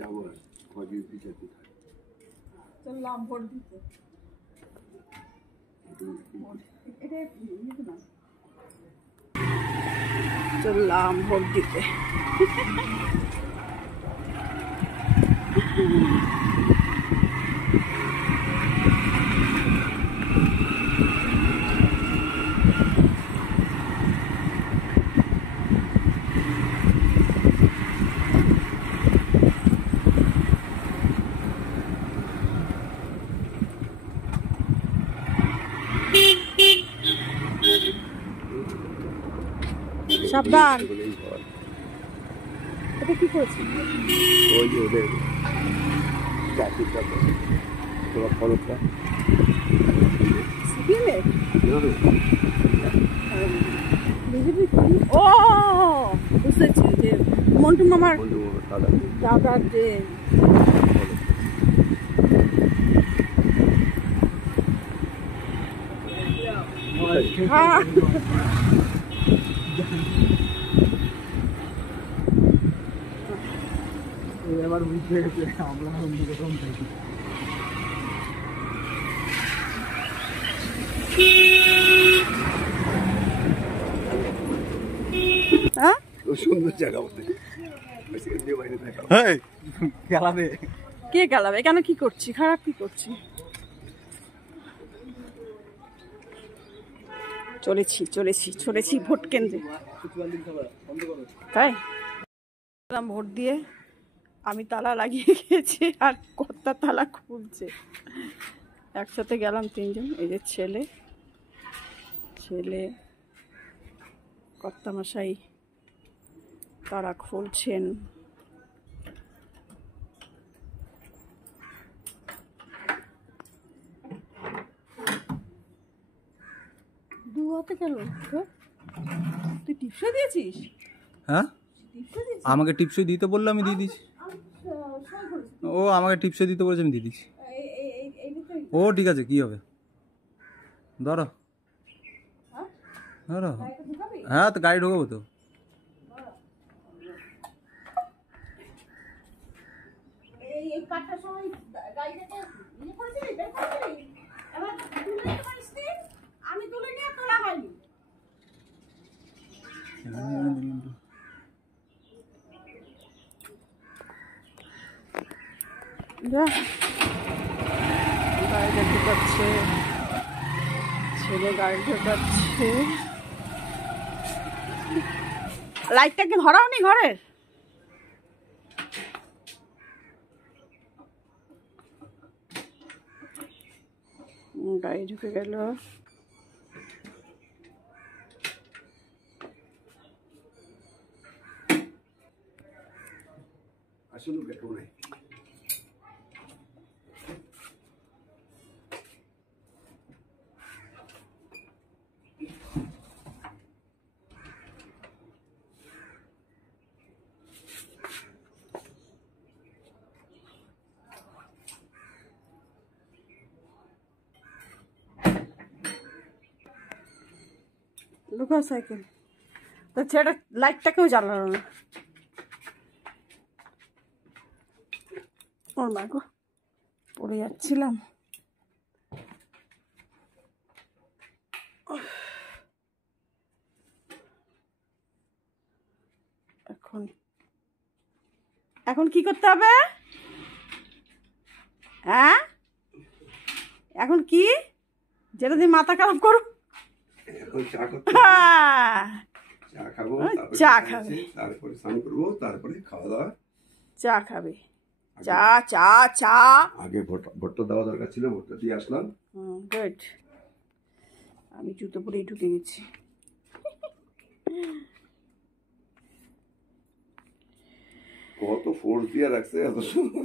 যাবো চললাম ভোট দিতে। চললাম ভোট দিতে। সাবধান। এটা কি করছে? ওই যে ওদের ট্রাফিকটা তোরা ফলকটা ও বুঝতেছি যে মন্টু মামার দাদার যে হ্যাঁ এবার বুঝতে গেছে আমরা অন্যরকম থাকি। সুন্দর জায়গা খেলাবে কে খেলাবে? কেন কি করছি? খারাপ কি করছি? চলেছি ভোট কেন্দ্রে। তাই ভোট দিয়ে আমি তালা লাগিয়ে গিয়েছি আর কর্তা তালা খুলছে। একসাথে গেলাম তিনজন, এই যে ছেলে কর্তামশাই তারা খুলছেন। দু হাতে কেন? তুই টিপসই দিয়েছিস? হ্যাঁ, আমাকে টিপসই দিতে বললো, আমি দিয়ে দিচ্ছি। ও আমাকে টিপসই দিতে বলেছে, আমি দিয়ে দিচ্ছি। ও ঠিক আছে, কি হবে, ধরো। হ্যাঁ, তো গাড়ি ঢোকাবো তো। গাড়িটা ঢুকাচ্ছে, ছেলে গাড়ি ঢুকাচ্ছে। লাইটটা কি ধরাওনি ঘরের? গাড়ি ঢুকে গেল। আসলে বেটো নাই। লুকাও সাইকেল। তো ছেলেটা লাইটটাকেও জ্বালানো না। ওর মা গো, পড়ে যাচ্ছিলাম। এখন কি করতে হবে? হ্যাঁ, এখন কি? যেটা দিয়ে মাথা খারাপ করো। চা খাবে, তারপরে স্নান করবো, তারপরে খাওয়া দাওয়া। চা খাবে, চা চা চা। আগে ভোটটা দেওয়া দরকার ছিল, ভোটটা দিয়ে আসলাম। গুড। আমি জুতো পরেই ঢুকে গেছি। কত ফোর্স দিয়ে রাখছে, এত সুন্দর।